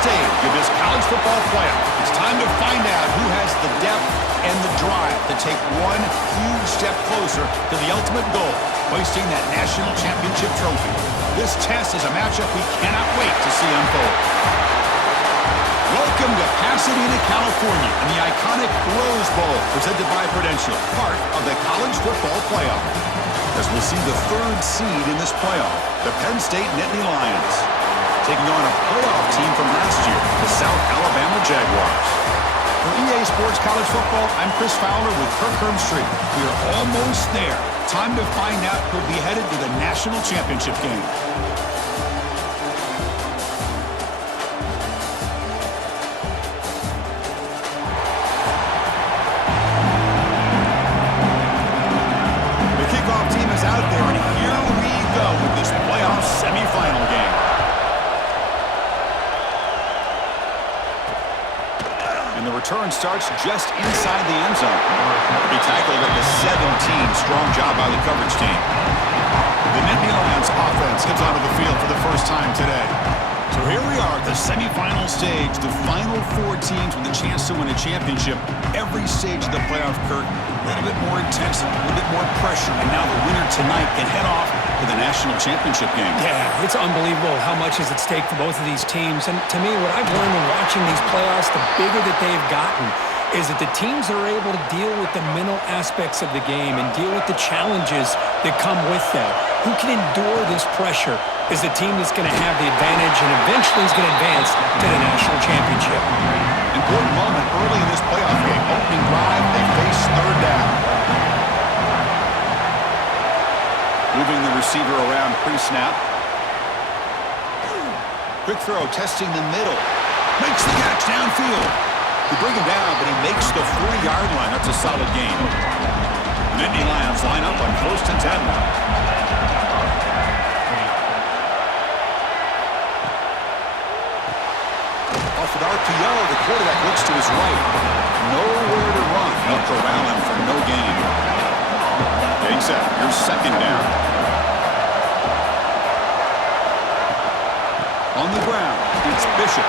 stage of this college football playoff. It's time to find out who has the depth and the drive to take one huge step closer to the ultimate goal, hoisting that national championship trophy. This test is a matchup we cannot wait to see unfold. Welcome to Pasadena, California, and the iconic Rose Bowl, presented by Prudential, part of the college football playoff. As we'll see the third seed in this playoff, the Penn State Nittany Lions, taking on a playoff team from last year, the South Alabama Jaguars. For EA Sports College Football, I'm Chris Fowler with Kirk Hermstreet. We are almost there. Time to find out who'll be headed to the national championship game. The kickoff team is out there, and here we go with this playoff semifinal game. And the return starts just inside the end zone. He tackled at the 17. Strong job by the coverage team. The Nittany Lions offense comes onto the field for the first time today. So here we are at the semifinal stage. The final four teams with a chance to win a championship. Every stage of the playoff, Kirk, a little bit more intensity, a little bit more pressure. And now the winner tonight can head off to the national championship game. Yeah, it's unbelievable how much is at stake for both of these teams. And to me, what I've learned in watching these playoffs, the bigger that they've gotten, is that the teams are able to deal with the mental aspects of the game and deal with the challenges that come with that. Who can endure this pressure is the team that's going to have the advantage and eventually is going to advance to the national championship. Important moment early in this playoff game. Opening drive, they face third down. Moving the receiver around pre-snap. Quick throw, testing the middle. Makes the catch downfield. They bring him down, but he makes the 40-yard line. That's a solid gain. The Nittany Lions line up on 1st and 10 now. Off an RPO, the quarterback looks to his right. Nowhere to run. They'll corral him for no gain. Getting set. Here's second down. On the ground, it's Bishop.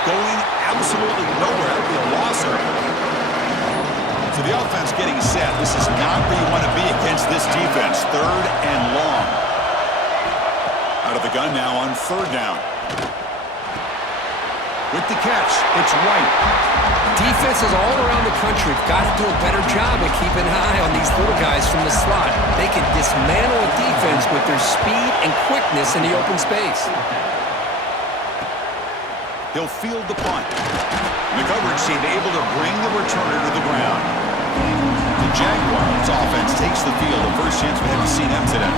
Going absolutely nowhere. That would be a loss. So the offense getting set. This is not where you want to be against this defense. Third and long. Out of the gun now on third down. With the catch, it's White. Defenses all around the country have got to do a better job of keeping an eye on these little guys from the slot. They can dismantle a defense with their speed and quickness in the open space. He'll field the punt. The coverage team able to bring the returner to the ground. The Jaguars offense takes the field. The first chance we haven't seen them today.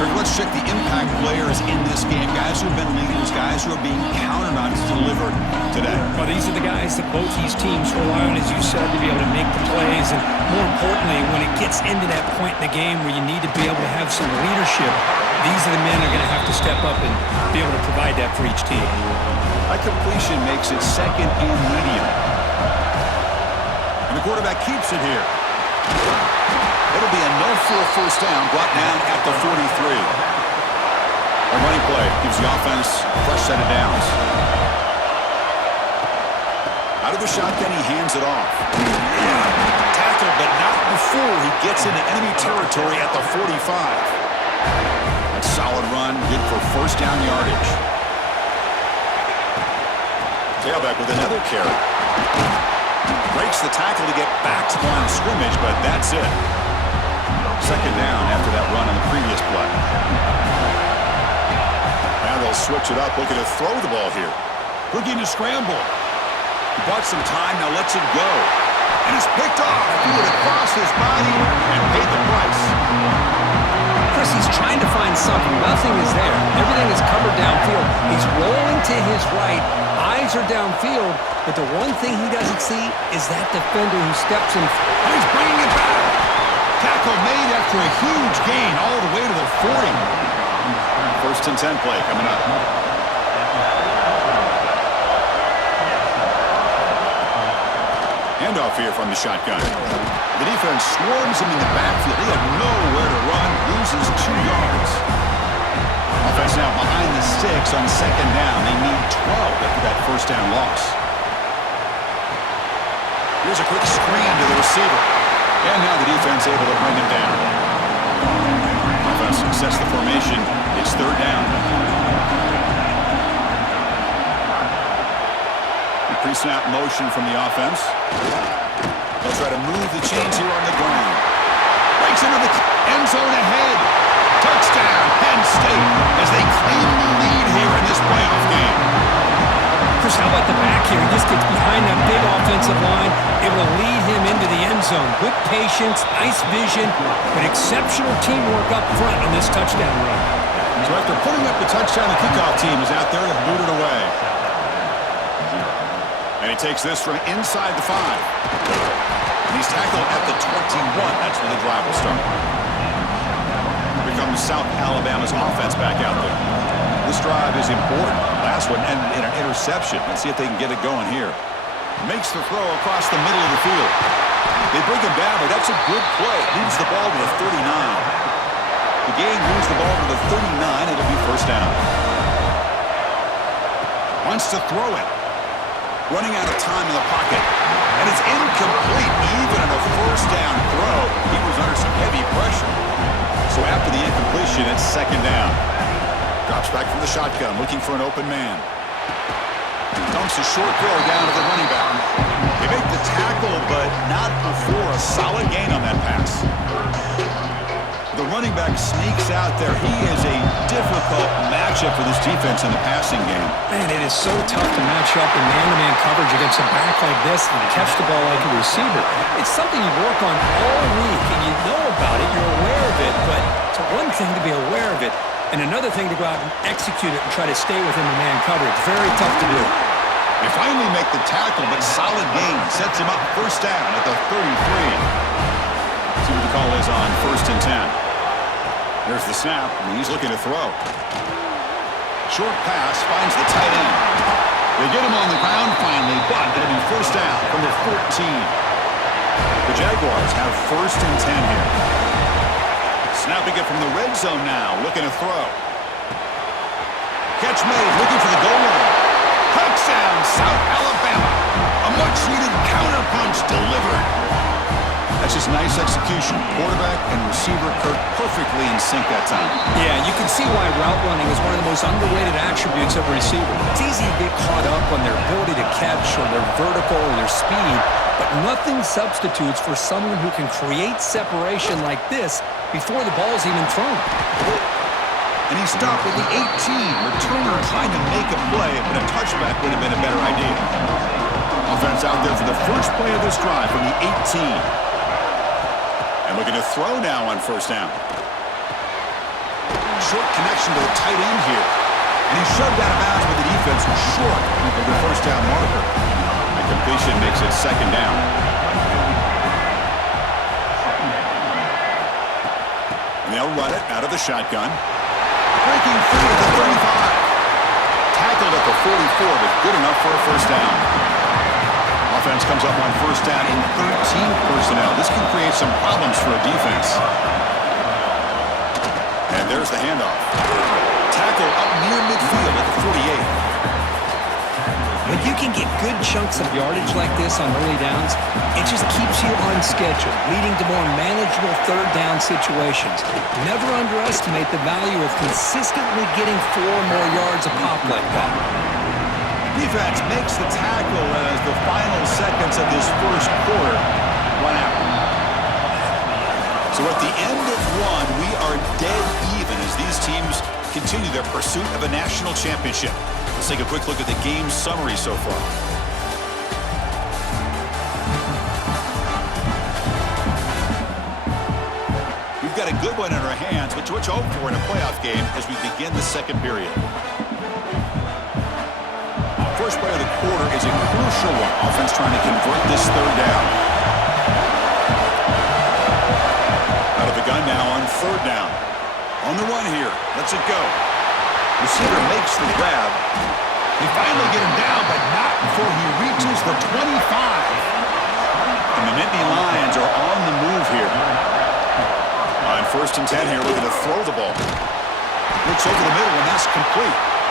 Kirk, let's check the impact players in this game. Guys who have been leaders, guys who are being counted on to deliver today. Well, these are the guys that both these teams rely on, as you said, to be able to make the plays. And more importantly, when it gets into that point in the game where you need to be able to have some leadership, these are the men that are going to have to step up and be able to provide that for each team. A completion makes it second and medium. And the quarterback keeps it here. It'll be a no-full first down, brought down at the 43. A running play gives the offense a fresh set of downs. Out of the shotgun, he hands it off. Tackled, but not before he gets into enemy territory at the 45. A solid run, good for first down yardage. Tailback with another carry. Breaks the tackle to get back to the line of scrimmage, but that's it. Second down after that run on the previous play. Now they'll switch it up, looking to throw the ball here. Looking to scramble. He bought some time, now lets it go. And it's picked off. Threw it across his body and paid the price. Chris, he's trying to find something. Nothing is there. Everything is covered downfield. He's rolling to his right. Eyes are downfield. But the one thing he doesn't see is that defender who steps in. And he's bringing it back. Tackle made after a huge gain all the way to the 40. First and 10 play coming up. Handoff here from the shotgun. The defense swarms him in the backfield. He had nowhere to run, loses 2 yards. Offense now behind the 6 on second down. They need 12 after that first down loss. Here's a quick screen to the receiver. And now the defense able to bring him down. Offense sets the formation. It's third down. The pre-snap motion from the offense. They'll try to move the chains here on the ground. Breaks into the end zone ahead. Touchdown, Penn State, as they claim the lead here in this playoff game. Chris, how about the back here? He just gets behind that big offensive line, able to lead him into the end zone. Good patience, nice vision, but exceptional teamwork up front on this touchdown run. So after putting up the touchdown, the kickoff team is out there to boot it away. And he takes this from inside the 5. And he's tackled at the 21. That's where the drive will start. Here comes South Alabama's offense back out there. This drive is important. Last one ended in an interception. Let's see if they can get it going here. Makes the throw across the middle of the field. They bring him down, but that's a good play. Leaves the ball to the 39. The game moves the ball to the 39. It'll be first down. Wants to throw it. Running out of time in the pocket. And it's incomplete. Even on a first down throw, he was under some heavy pressure. So after the incompletion, it's second down. Drops back from the shotgun, looking for an open man. Dumps a short throw down to the running back. They make the tackle, but not before a solid gain on that pass. The running back sneaks out there. He is a difficult matchup for this defense in the passing game. Man, it is so tough to match up in man-to-man coverage against a back like this and catch the ball like a receiver. It's something you work on all week, and you know about it, you're aware of it, but it's one thing to be aware of it, and another thing to go out and execute it and try to stay within the man coverage. Very tough to do. They finally make the tackle, but solid gain sets him up first down at the 33. See what the call is on 1st and 10. There's the snap, and he's looking to throw. Short pass finds the tight end. They get him on the ground finally, but it'll be first down from the 14. The Jaguars have 1st and 10 here. Snapping it from the red zone now, looking to throw. Catch made, looking for the goal line. Touchdown, South Alabama. A much-needed counterpunch delivered. That's just nice execution. Quarterback and receiver Kirk perfectly in sync that time. Yeah, you can see why route running is one of the most underrated attributes of a receiver. It's easy to get caught up on their ability to catch or their vertical or their speed, but nothing substitutes for someone who can create separation like this before the ball's even thrown. And he stopped at the 18. Returner trying to make a play, but a touchback would have been a better idea. Offense out there for the first play of this drive from the 18. And looking to throw now on first down. Short connection to the tight end here. And he shoved out of bounds, but the defense was short of the first down marker. And completion makes it second down. And they'll run it out of the shotgun. Breaking free at the 35. Tackled at the 44, but good enough for a first down. Offense comes up on first down in 13 personnel. This can create some problems for a defense. And there's the handoff. Tackle up near midfield at the 48. When you can get good chunks of yardage like this on early downs, it just keeps you on schedule, leading to more manageable third down situations. Never underestimate the value of consistently getting 4 more yards a pop like that. Defense makes the tackle as the final seconds of this first quarter run out. So at the end of one, we are dead even as these teams continue their pursuit of a national championship. Let's take a quick look at the game summary so far. We've got a good one in our hands, which what you hope for in a playoff game as we begin the second period. First play of the quarter is a crucial one. Offense trying to convert this third down. Out of the gun now on third down. On the run here. Let's it go. Receiver makes the grab. They finally get him down, but not before he reaches the 25. And the Nittany Lions are on the move here. On 1st and 10 here, looking to throw the ball. Looks over the middle, and that's complete.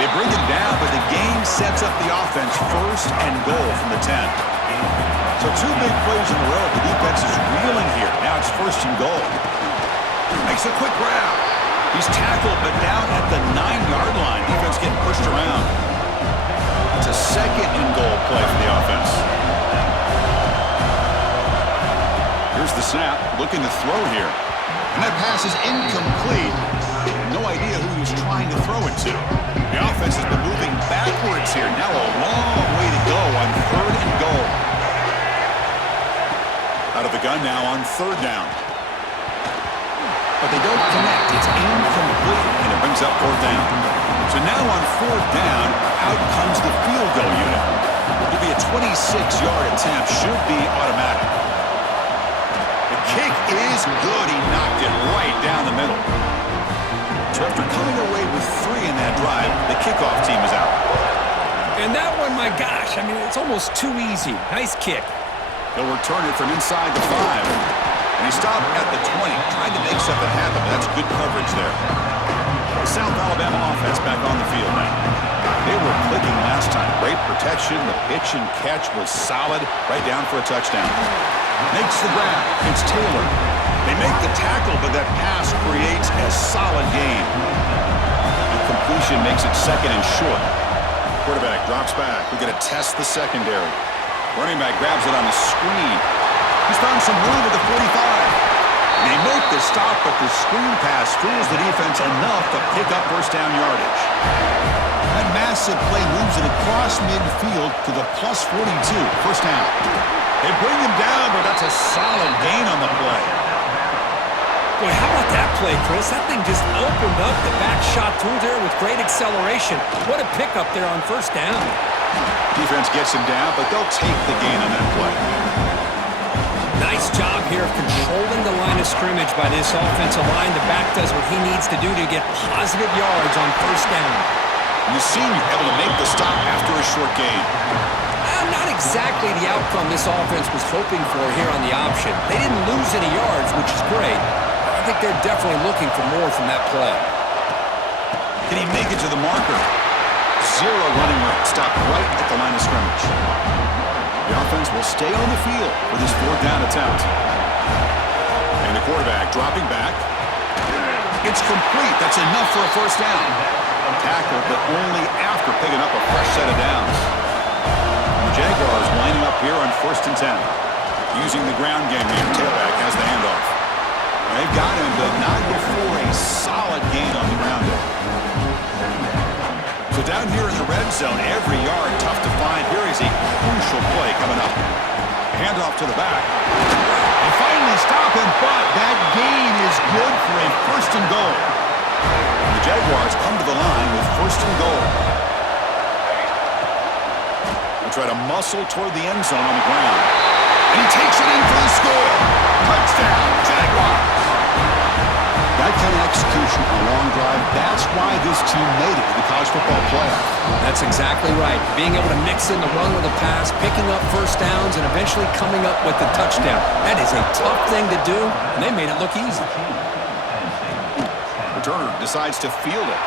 They bring him down, but the game sets up the offense first and goal from the 10. So two big plays in a row. The defense is reeling here. Now it's first and goal. Makes a quick grab. He's tackled, but down at the 9-yard line. Defense getting pushed around. It's a second and goal play for the offense. Here's the snap. Looking to throw here. And that pass is incomplete. No idea who he was trying to throw it to. The offense has been moving backwards here. Now a long way to go on third and goal. Out of the gun now on third down. But they don't connect. It's incomplete, and it brings up fourth down. So now on fourth down, out comes the field goal unit. It'll be a 26-yard attempt. Should be automatic. The kick is good. He knocked it right down the middle. So after coming away with 3 in that drive, the kickoff team is out. And that one, my gosh, I mean, it's almost too easy. Nice kick. They'll return it from inside the 5. And he stopped at the 20, trying to make something happen, but that's good coverage there. The South Alabama offense back on the field now. They were clicking last time. Great protection. The pitch and catch was solid. Right down for a touchdown. Makes the grab. It's Taylor. They make the tackle, but that pass creates a solid gain. The completion makes it second and short. Quarterback drops back. We're going to test the secondary. Running back grabs it on the screen. He's found some room at the 45. They make the stop, but the screen pass fools the defense enough to pick up first down yardage. That massive play moves it across midfield to the plus 42. First down. They bring him down, but that's a solid gain on the play. Boy, how about that play, Chris? That thing just opened up the back shot through there with great acceleration. What a pickup there on first down. Defense gets him down, but they'll take the gain on that play. Nice job here of controlling the line of scrimmage by this offensive line. The back does what he needs to do to get positive yards on first down. And the senior able to make the stop after a short gain. Not exactly the outcome this offense was hoping for here on the option. They didn't lose any yards, which is great. I think they're definitely looking for more from that play. Can he make it to the marker? Zero running room. Stopped right at the line of scrimmage. The offense will stay on the field for this fourth down attempt. And the quarterback dropping back. It's complete. That's enough for a first down. Tackle, but only after picking up a fresh set of downs. The Jaguars lining up here on first and 10. Using the ground game here. Tailback has the handoff. They've got him, but not before a solid gain on the ground there. So down here in the red zone, every yard tough to find. Here is a crucial play coming up. Handoff to the back. They finally stop him, but that gain is good for a first and goal. The Jaguars come to the line with first and goal. They try to muscle toward the end zone on the ground. And he takes it in for the score. Touchdown, Jaguars. That kind of execution on a long drive, that's why this team made it to the college football playoff. That's exactly right. Being able to mix in the run with the pass, picking up first downs, and eventually coming up with the touchdown. That is a tough thing to do, and they made it look easy. Returner decides to field it.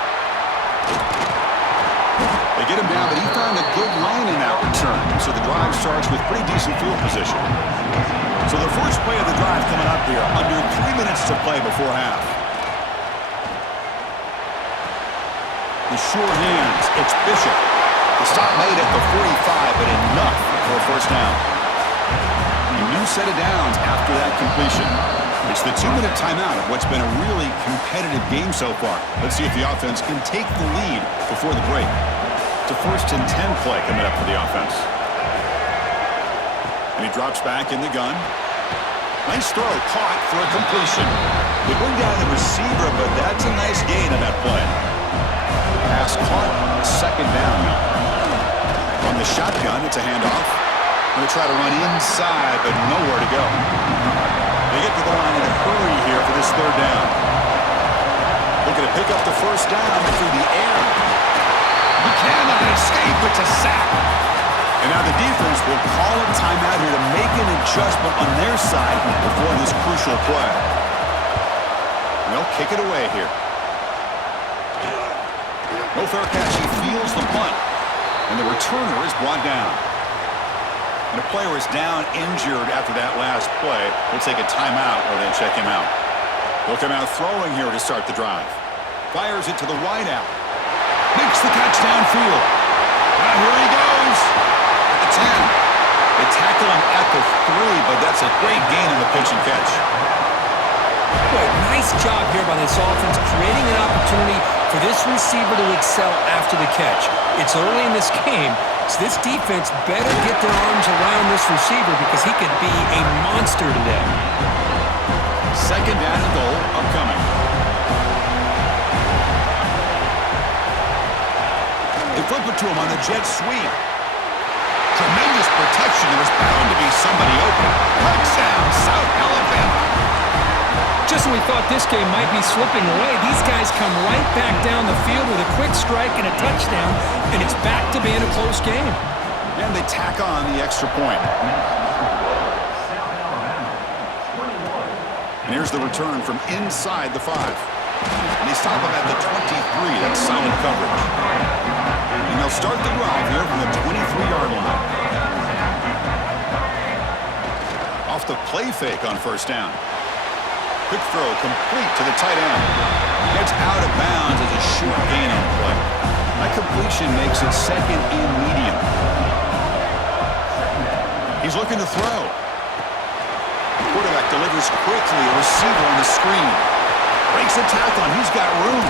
They get him down, but he found a good lane in that return. So the drive starts with pretty decent field position. So the first play of the drive coming up here, under 3 minutes to play before half. The sure hands, it's Bishop. The stop made at the 45, but enough for a first down. A new set of downs after that completion. It's the 2-minute timeout of what's been a really competitive game so far. Let's see if the offense can take the lead before the break. It's a first and 10 play coming up for the offense. And he drops back in the gun. Nice throw, caught for a completion. They bring down the receiver, but that's a nice gain on that play. Pass caught, second down now. On the shotgun, it's a handoff. Going to try to run inside, but nowhere to go. They get to the line in a hurry here for this third down. Looking to pick up the first down through the air. He cannot escape. It's a sack. And now the defense will call a timeout here to make an adjustment on their side before this crucial play. And they'll kick it away here. No fair catch. He fields the punt. And the returner is brought down. And a player is down injured after that last play. We'll take a timeout or then check him out. He'll come out throwing here to start the drive. Fires it to the wide out. Makes the catch downfield. Now here he goes. At the 10. They tackle him at the 3, but that's a great gain in the pitch and catch. Boy, nice job here by this offense, creating an opportunity for this receiver to excel after the catch. It's early in this game, so this defense better get their arms around this receiver because he could be a monster today. Second down and goal upcoming. They flip it to him on the jet sweep. Tremendous protection. There's bound to be somebody open. Touchdown, South Alabama. Just when we thought this game might be slipping away, these guys come right back down the field with a quick strike and a touchdown, and it's back to being a close game. And they tack on the extra point. And here's the return from inside the 5. And they stop him at the 23. That's solid coverage. And they'll start the drive here from the 23-yard line. Off the play fake on first down. Quick throw complete to the tight end. Gets out of bounds as a short gain on the play. That completion makes it second and medium. He's looking to throw. The quarterback delivers quickly. A receiver on the screen. Breaks a tackle, and he's got room.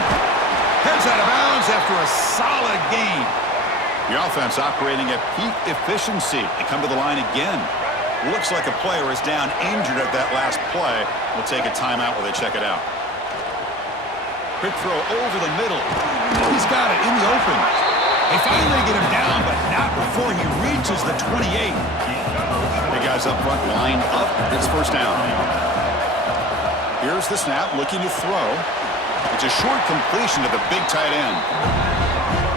Heads out of bounds after a solid gain. The offense operating at peak efficiency. They come to the line again. Looks like a player is down injured at that last play. We'll take a timeout while they check it out. Quick throw over the middle. He's got it in the open. They finally get him down, but not before he reaches the 28. The guys up front lined up. It's first down. Here's the snap, looking to throw. It's a short completion to the big tight end.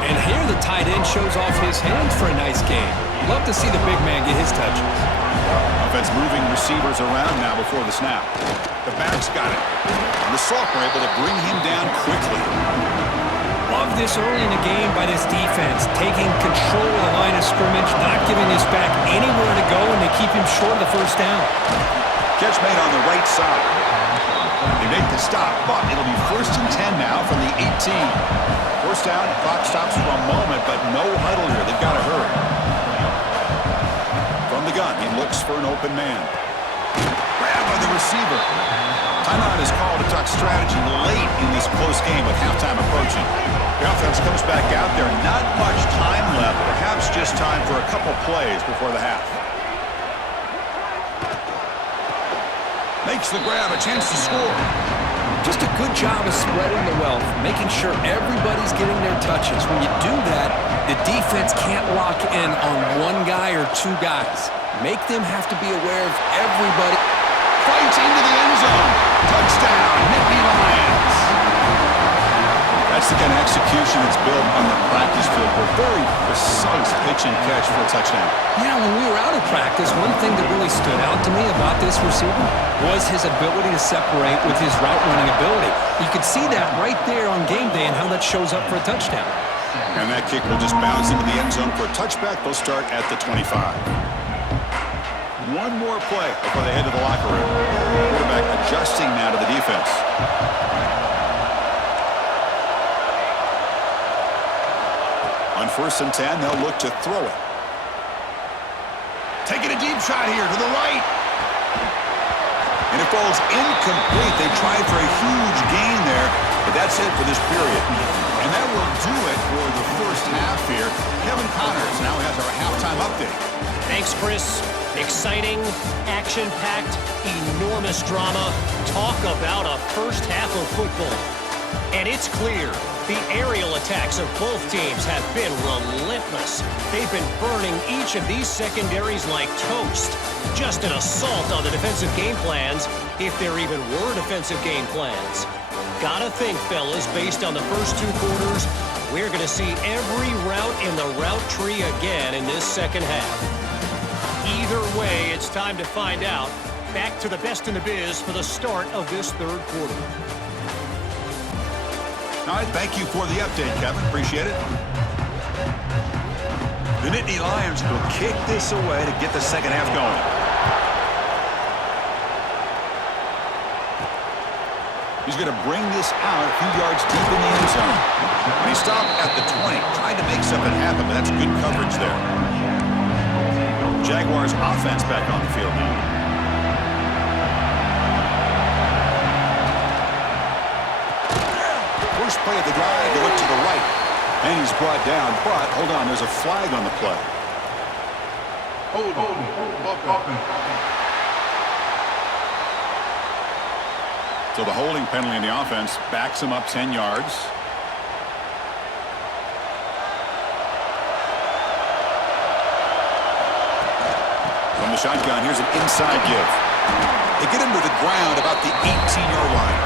And here the tight end shows off his hands for a nice game. Love to see the big man get his touches. Offense moving receivers around now before the snap. The back's got it. And the Sophomore able to bring him down quickly. Love this early in the game by this defense, taking control of the line of scrimmage, not giving this back anywhere to go, and they keep him short of the first down. Catch made on the right side. They make the stop, but it'll be first and 10 now from the 18. First down, clock stops for a moment, but no huddle here. They've got to hurry. From the gun, he looks for an open man. Grab by the receiver. Timeout is called to talk strategy late in this close game with halftime approaching. The offense comes back out there. Not much time left. Perhaps just time for a couple plays before the half. Makes the grab, a chance to score. Just a good job of spreading the wealth, making sure everybody's getting their touches. When you do that, the defense can't lock in on one guy or two guys. Make them have to be aware of everybody. Fights into the end zone. Touchdown, Nittany Lions. That's the kind of execution that's built on the practice field for very precise pitch and catch for a touchdown. Yeah, when we were out of practice, one thing that really stood out to me about this receiver was his ability to separate with his route running ability. You could see that right there on game day and how that shows up for a touchdown. And that kick will just bounce into the end zone for a touchback. They'll start at the 25. One more play before they head to the locker room. Quarterback adjusting now to the defense. On first and 10, they'll look to throw it. Taking a deep shot here to the right. And it falls incomplete. They tried for a huge gain there, but that's it for this period. And that will do it for the first half here. Kevin Connors now has our halftime update. Thanks, Chris. Exciting, action-packed, enormous drama. Talk about a first half of football. And it's clear the aerial attacks of both teams have been relentless. They've been burning each of these secondaries like toast. Just an assault on the defensive game plans, if there even were defensive game plans. Gotta think, fellas, based on the first two quarters, we're gonna see every route in the route tree again in this second half. Either way, it's time to find out. Back to the best in the biz for the start of this third quarter. All right, thank you for the update, Kevin. Appreciate it. The Nittany Lions will kick this away to get the second half going. He's going to bring this out a few yards deep in the end zone. And he stopped at the 20, trying to make something happen, but that's good coverage there. Jaguars offense back on the field now. First play of the drive, they look to the right. And he's brought down, but hold on, there's a flag on the play. Hold. So the holding penalty in the offense backs him up 10 yards. From the shotgun, here's an inside give. They get him to the ground about the 18-yard line.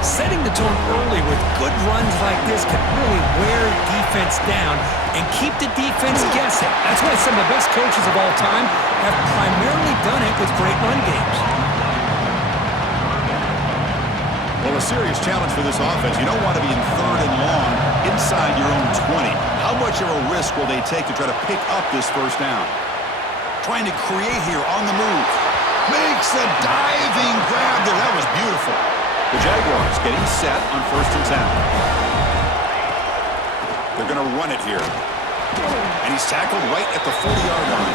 Setting the tone early with good runs like this can really wear defense down and keep the defense guessing. That's why some of the best coaches of all time have primarily done it with great run games. Well, a serious challenge for this offense. You don't want to be in third and long inside your own 20. How much of a risk will they take to try to pick up this first down? Trying to create here on the move. Makes a diving grab there. That was beautiful. The Jaguars getting set on 1st and 10. They're going to run it here. And he's tackled right at the 40-yard line.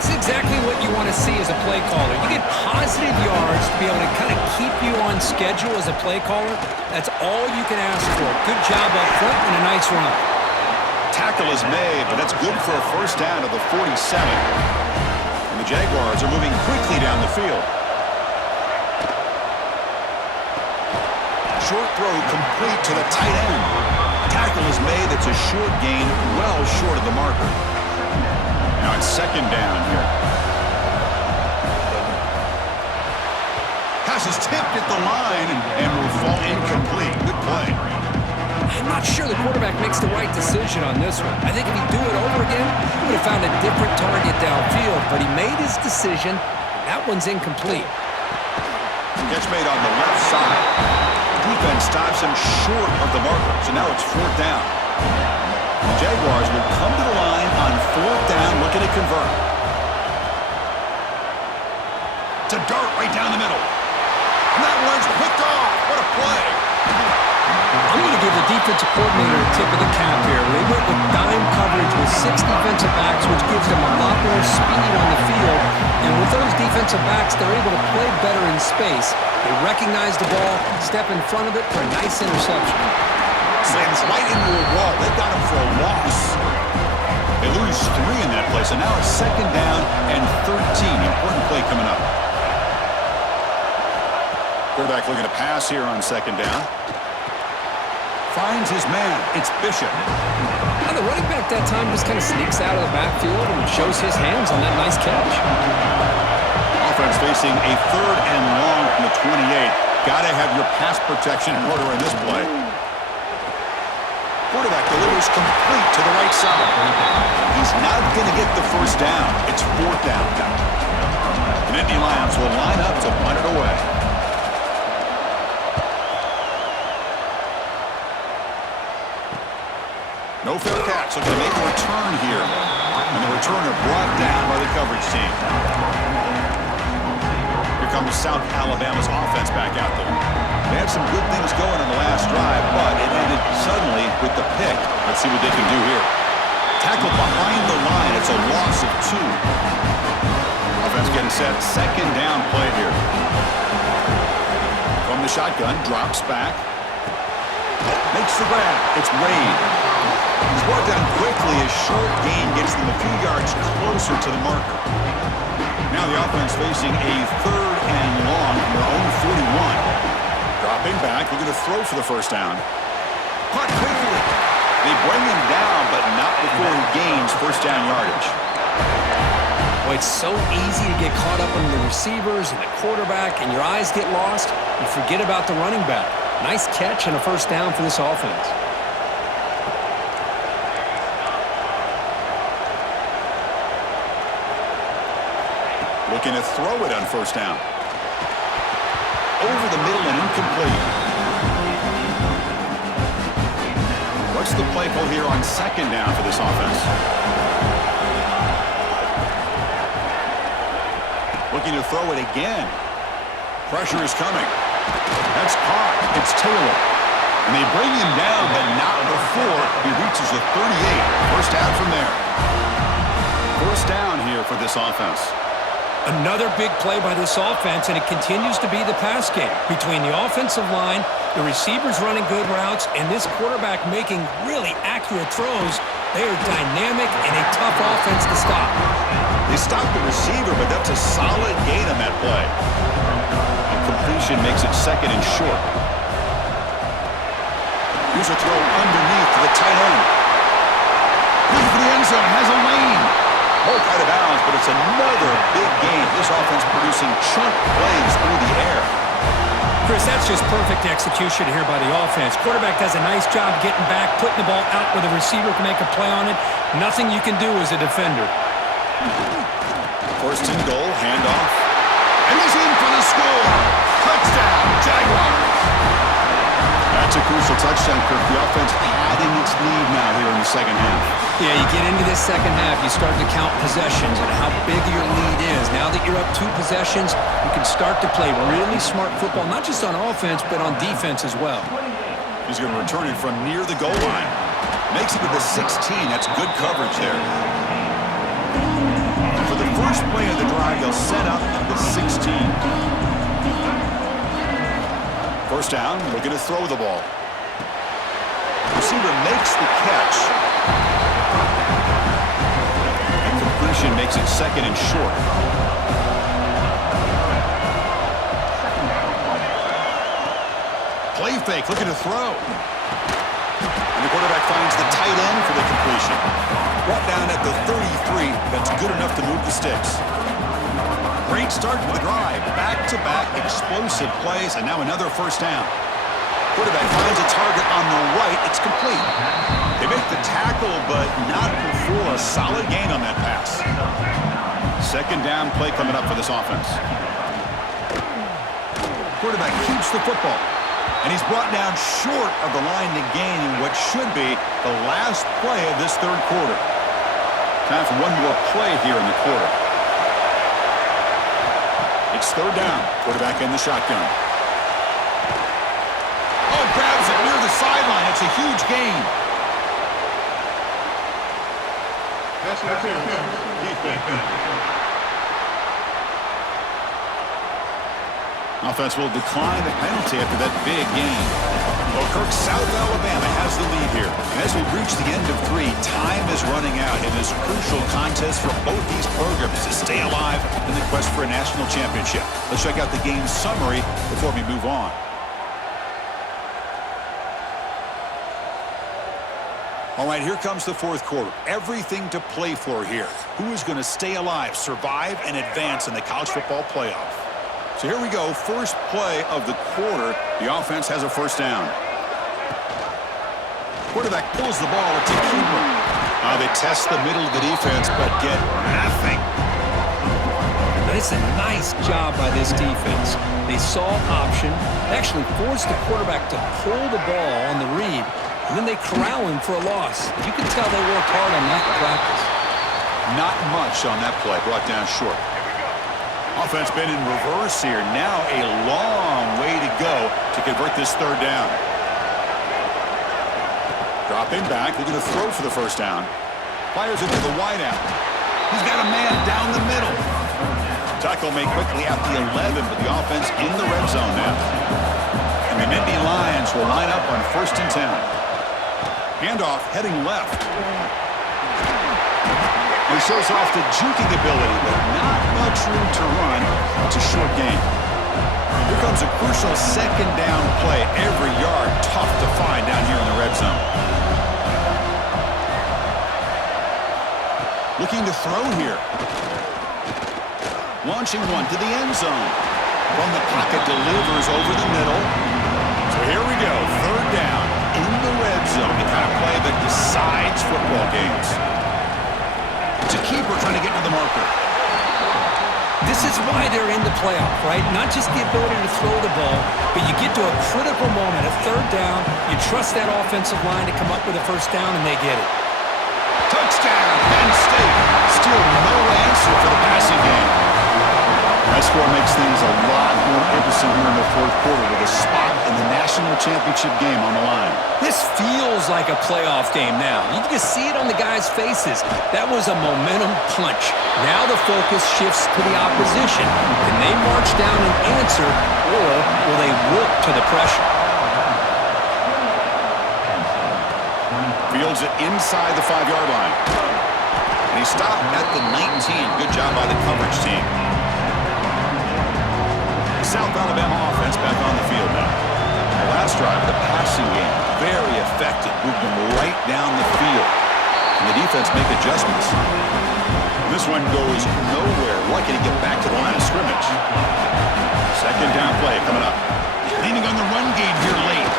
It's exactly what you want to see as a play caller. You get positive yards to be able to kind of keep you on schedule as a play caller. That's all you can ask for. Good job up front and a nice run. Tackle is made, but that's good for a first down at the 47. And the Jaguars are moving quickly down the field. Short throw complete to the tight end. Tackle is made. That's a short gain, well short of the marker. Now it's second down here. Pass is tipped at the line and will fall incomplete. Good play. I'm not sure the quarterback makes the right decision on this one. I think if he'd do it over again, he would have found a different target downfield, but he made his decision. That one's incomplete. Catch made on the left side. Defense stops him short of the marker, so now it's 4th down. The Jaguars will come to the line on 4th down, looking to convert. To dart right down the middle. And that one's picked off. What a play. I'm going to give the defensive coordinator a tip of the cap here. They went with dime coverage with 6 defensive backs, which gives them a lot more speed on the field. And with those defensive backs, they're able to play better in space. They recognize the ball, step in front of it for a nice interception. Slams right into a wall. They got him for a loss. They lose 3 in that play, so now it's second down and 13. Important play coming up. Quarterback looking to pass here on second down. Finds his man. It's Bishop. Now the running back that time just kind of sneaks out of the backfield and shows his hands on that nice catch. Offense facing a 3rd and long from the 28. Got to have your pass protection in order in this play. Quarterback delivers complete to the right side. He's not going to get the first down. It's 4th down. The Nittany Lions will line up to punt it away. No fair catch. Looking to make a return here. And the returner brought down by the coverage team. Here comes South Alabama's offense back out there. They had some good things going on the last drive, but it ended suddenly with the pick. Let's see what they can do here. Tackled behind the line. It's a loss of 2. Offense getting set. Second down play here. From the shotgun, drops back. Makes the grab. It's Wade. He's brought down quickly. A short gain gets them a few yards closer to the marker. Now the offense facing a 3rd and long from their own 41. Dropping back, looking to throw for the first down. Caught quickly. They bring him down, but not before he gains first down yardage. Boy, it's so easy to get caught up in the receivers and the quarterback, and your eyes get lost. You forget about the running back. Nice catch and a first down for this offense. Looking to throw it on first down. Over the middle and incomplete. What's the play call here on second down for this offense? Looking to throw it again. Pressure is coming. That's caught. It's Taylor. And they bring him down, but not before he reaches the 38. First down from there. First down here for this offense. Another big play by this offense, and it continues to be the pass game. Between the offensive line, the receivers running good routes, and this quarterback making really accurate throws, they are dynamic and a tough offense to stop. They stopped the receiver, but that's a solid gain on that play. A completion makes it second and short. Here's a throw underneath to the tight end. Looking for the end zone, has a lane. Both out of bounds, but it's another big game. This offense producing chunk plays through the air. Chris, that's just perfect execution here by the offense. Quarterback does a nice job getting back, putting the ball out where the receiver can make a play on it. Nothing you can do as a defender. First and goal, handoff. And he's in for the score. Touchdown, Jaguars. That's a crucial touchdown, Kirk. The offense adding its lead now here in the second half. Yeah, you get into this second half, you start to count possessions and how big your lead is. Now that you're up 2 possessions, you can start to play really smart football, not just on offense, but on defense as well. He's going to return it from near the goal line. Makes it to the 16. That's good coverage there. For the first play of the drive, they'll set up at the 16. First down, looking to throw the ball. Receiver makes the catch. And completion makes it second and short. Play fake, looking to throw. And the quarterback finds the tight end for the completion. Brought down at the 33. That's good enough to move the sticks. Great start for the drive. Back-to-back explosive plays, and now another first down. Quarterback finds a target on the right. It's complete. They make the tackle, but not before a solid gain on that pass. Second down play coming up for this offense. Quarterback keeps the football, and he's brought down short of the line to gain in what should be the last play of this third quarter. Time for one more play here in the quarter. It's third down. Quarterback in the shotgun. Oh, grabs it near the sideline. It's a huge gain. Offense will decline the penalty after that big gain. Well, Kirk, South Alabama has the lead here. And as we reach the end of 3, time is running out. It is a crucial contest for both these programs to stay alive in the quest for a national championship. Let's check out the game summary before we move on. All right, here comes the fourth quarter. Everything to play for here. Who is going to stay alive, survive, and advance in the college football playoff? So here we go. First play of the quarter. The offense has a first down. Quarterback pulls the ball. It's a keeper. They test the middle of the defense, but get nothing. It's a nice job by this defense. They saw option, actually forced the quarterback to pull the ball on the read, and then they corral him for a loss. You can tell they worked hard on that in practice. Not much on that play, brought down short. Offense been in reverse here. Now a long way to go to convert this third down. Dropping back, looking to throw for the first down. Fires it to the wideout. He's got a man down the middle. Tackle made quickly at the 11, but the offense in the red zone now. And the Nittany Lions will line up on 1st and 10. Handoff heading left. He shows off the juking ability, but not much room to run. It's a short gain. Here comes a crucial second down play. Every yard tough to find down here in the red zone. Looking to throw here. Launching one to the end zone. From the pocket, delivers over the middle. So here we go. Third down in the red zone. The kind of play that decides football games. It's a keeper trying to get to the marker. This is why they're in the playoff, right? Not just the ability to throw the ball, but you get to a critical moment, a third down, you trust that offensive line to come up with a first down, and they get it. Touchdown, Penn State. Still no answer for the passing game. That score makes things a lot more interesting here in the fourth quarter with a spot in the national championship game on the line. This feels like a playoff game now. You can just see it on the guys' faces. That was a momentum punch. Now the focus shifts to the opposition. Can they march down and answer, or will they work to the pressure? Fields it inside the 5-yard line. And he stopped at the 19. Good job by the coverage team. South Alabama offense back on the field now. The last drive of the passing game, very effective. Moved them right down the field. And the defense make adjustments. This one goes nowhere. Lucky to get back to the line of scrimmage. Second down play coming up. Leaning on the run game here late.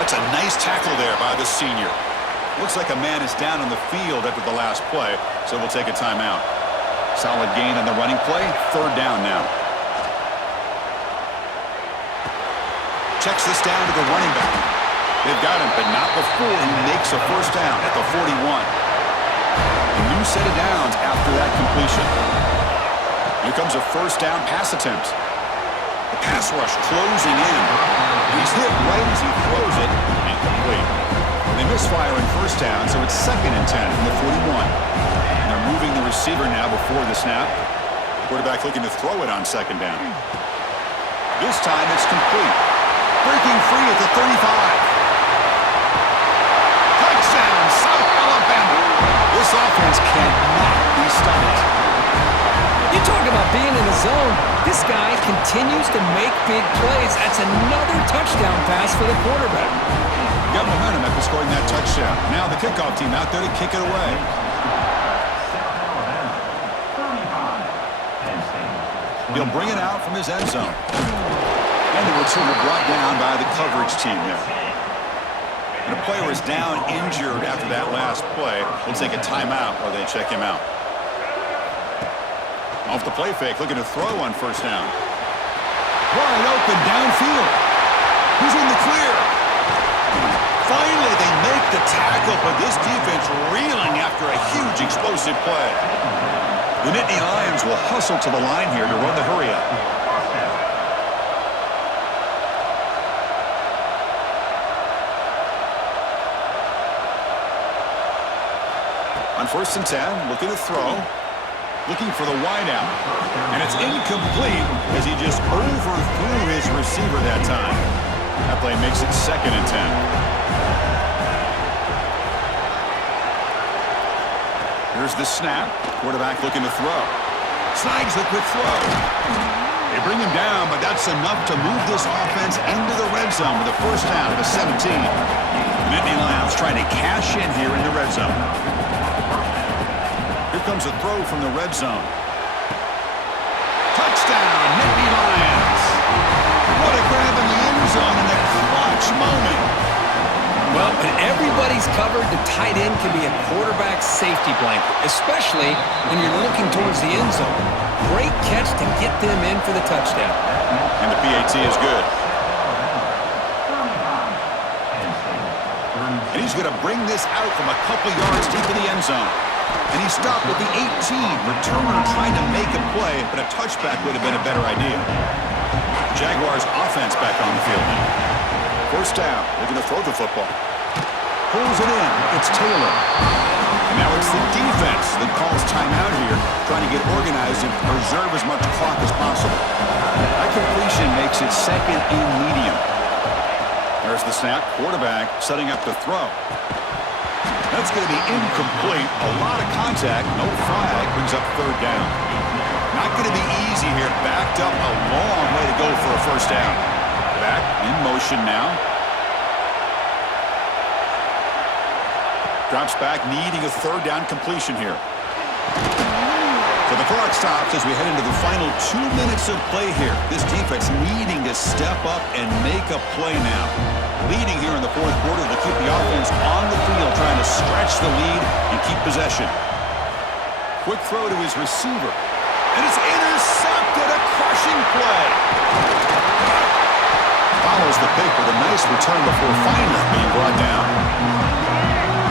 That's a nice tackle there by the senior. Looks like a man is down on the field after the last play, so we'll take a timeout. Solid gain on the running play. Third down now. Checks this down to the running back. They've got him, but not before he makes a first down at the 41. A new set of downs after that completion. Here comes a first down pass attempt. The pass rush closing in. He's hit right as he throws it. Incomplete. They misfire in first down, so it's 2nd and 10 from the 41. And they're moving the receiver now before the snap. Quarterback looking to throw it on 2nd down. This time it's complete. Breaking free at the 35. Touchdown, South Alabama. This offense cannot be stopped. You talk about being in the zone. This guy continues to make big plays. That's another touchdown pass for the quarterback. Got momentum after scoring that touchdown. Now the kickoff team out there to kick it away. He'll bring it out from his end zone. And the returner brought down by the coverage team there. And a player is down injured after that last play. We'll take a timeout while they check him out. Off the play fake, looking to throw on first down. Wide open downfield. Who's in the clear? Finally, they make the tackle, but this defense reeling after a huge explosive play. The Nittany Lions will hustle to the line here to run the hurry-up. On 1st and 10, looking to throw. Looking for the wideout. And it's incomplete as he just overthrew his receiver that time. That play makes it 2nd and 10. Here's the snap. Quarterback looking to throw. Snags the quick throw. They bring him down, but that's enough to move this offense into the red zone with a first down at the 17. The Nittany Lions trying to cash in here in the red zone. Here comes a throw from the red zone. Touchdown, Nittany Lions. What a grab in the end zone in a clutch moment. Well, when everybody's covered, the tight end can be a quarterback's safety blanket, especially when you're looking towards the end zone. Great catch to get them in for the touchdown. And the PAT is good. And he's going to bring this out from a couple yards deep in the end zone. And he stopped at the 18. Returner trying to make a play, but a touchback would have been a better idea. Jaguars offense back on the field now. First down, looking to throw the football. Pulls it in, it's Taylor. And now it's the defense that calls timeout here, trying to get organized and preserve as much clock as possible. That completion makes it 2nd and medium. There's the snap, quarterback setting up to throw. That's going to be incomplete. A lot of contact, no flag, brings up 3rd down. Not going to be easy here. Backed up a long way to go for a first down. Back in motion now. Drops back, needing a 3rd down completion here. So the clock stops as we head into the final 2 minutes of play here. This defense needing to step up and make a play now. Leading here in the fourth quarter to keep the offense on the field, trying to stretch the lead and keep possession. Quick throw to his receiver. And it's intercepted, a crushing play. Follows the pick with a nice return before finally being brought down.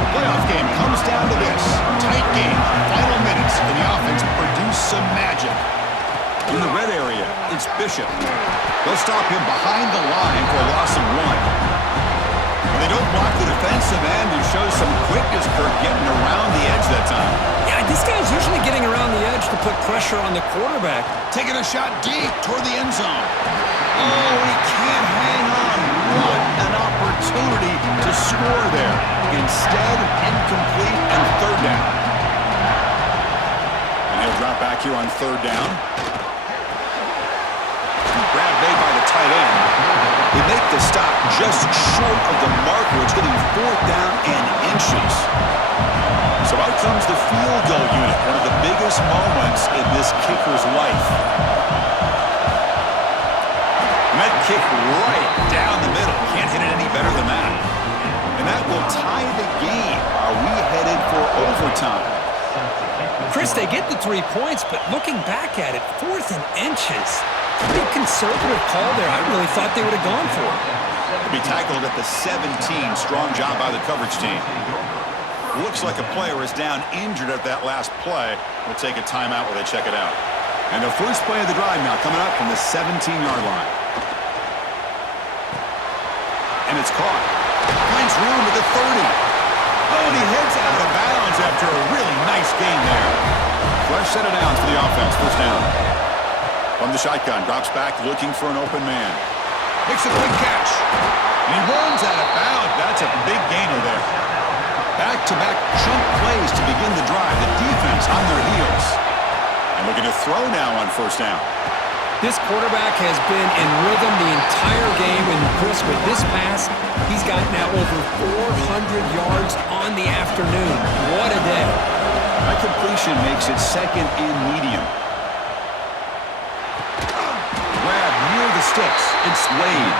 The playoff game comes down to this. Tight game, final minutes, and the offense produced some magic. In the red area, it's Bishop. They'll stop him behind the line for a loss of 1. When they don't block the defensive end, he shows some quickness, Kirk, getting around the edge that time. Yeah, this guy's usually getting around the edge to put pressure on the quarterback. Taking a shot deep toward the end zone. Oh, he can't hang on. What an opportunity to score there. Instead, incomplete and third down. And he'll drop back here on third down. Grab made by the tight end. They make the stop just short of the marker. It's getting fourth down and inches. So out comes the field goal unit, one of the biggest moments in this kicker's life. And that kick right down the middle. Can't hit it any better than that. And that will tie the game. Are we headed for overtime? Chris, they get the 3 points, but looking back at it, fourth and inches. Pretty conservative call there. I really thought they would have gone for it. To be tackled at the 17. Strong job by the coverage team. Looks like a player is down injured at that last play. We'll take a timeout while they check it out. And the first play of the drive now coming up from the 17-yard line. And it's caught. Finds room at the 30. Oh, and he heads out of bounds after a really nice gain there. Fresh set of downs for the offense. First down. From the shotgun, drops back looking for an open man. Makes a quick catch. And he runs out of bounds. That's a big gainer there. Back-to-back chunk plays to begin the drive. The defense on their heels. And looking to throw now on first down. This quarterback has been in rhythm the entire game, and Chris, with this pass, he's got now over 400 yards on the afternoon. What a day. That completion makes it second and medium. Grab near the sticks. It's Wade.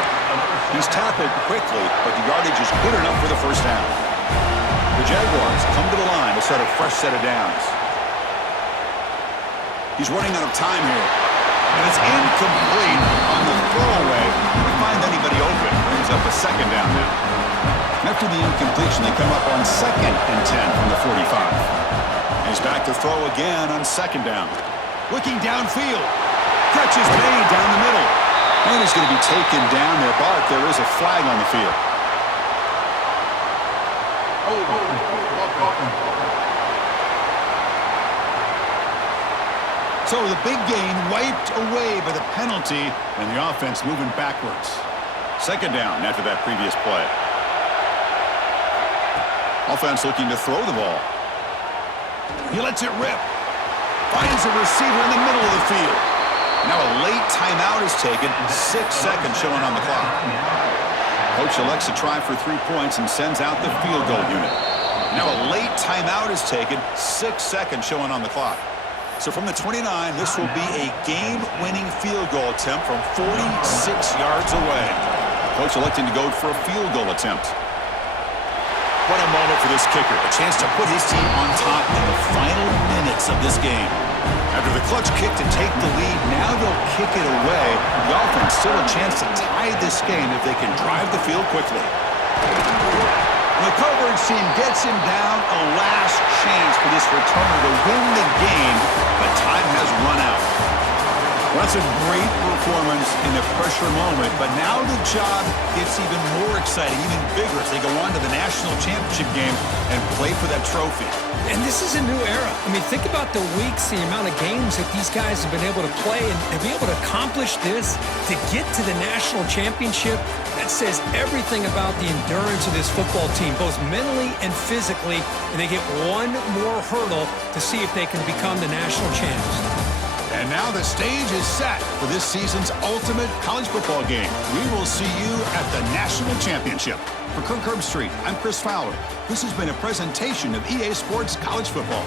He's tackled quickly, but the yardage is good enough for the first down. The Jaguars come to the line to start a fresh set of downs. He's running out of time here. And it's incomplete on the throwaway. Can't find anybody open. Brings up a second down now. After the incompletion, they come up on 2nd and 10 from the 45. And he's back to throw again on second down. Looking downfield. Catch is made down the middle. And he's going to be taken down there. Bart, there is a flag on the field. So the big gain wiped away by the penalty, and the offense moving backwards. Second down after that previous play. Offense looking to throw the ball. He lets it rip. Finds a receiver in the middle of the field. Now a late timeout is taken. 6 seconds showing on the clock. Coach elects to try for 3 points and sends out the field goal unit. Now a late timeout is taken. 6 seconds showing on the clock. So from the 29, this will be a game-winning field goal attempt from 46 yards away. Coach electing to go for a field goal attempt. What a moment for this kicker. A chance to put his team on top in the final minutes of this game. After the clutch kick to take the lead, now they'll kick it away. The offense still a chance to tie this game if they can drive the field quickly. The coverage team gets him down. A last chance for this returner to win the game, but time has run out. Well, that's a great performance in a pressure moment, but now the job gets even more exciting, even bigger as they go on to the national championship game and play for that trophy. And this is a new era. I mean, think about the weeks, the amount of games that these guys have been able to play, and to be able to accomplish this, to get to the national championship, that says everything about the endurance of this football team, both mentally and physically, and they get one more hurdle to see if they can become the national champs. And now the stage is set for this season's ultimate college football game. We will see you at the national championship. For Kirk Herbstreit, I'm Chris Fowler. This has been a presentation of EA Sports College Football.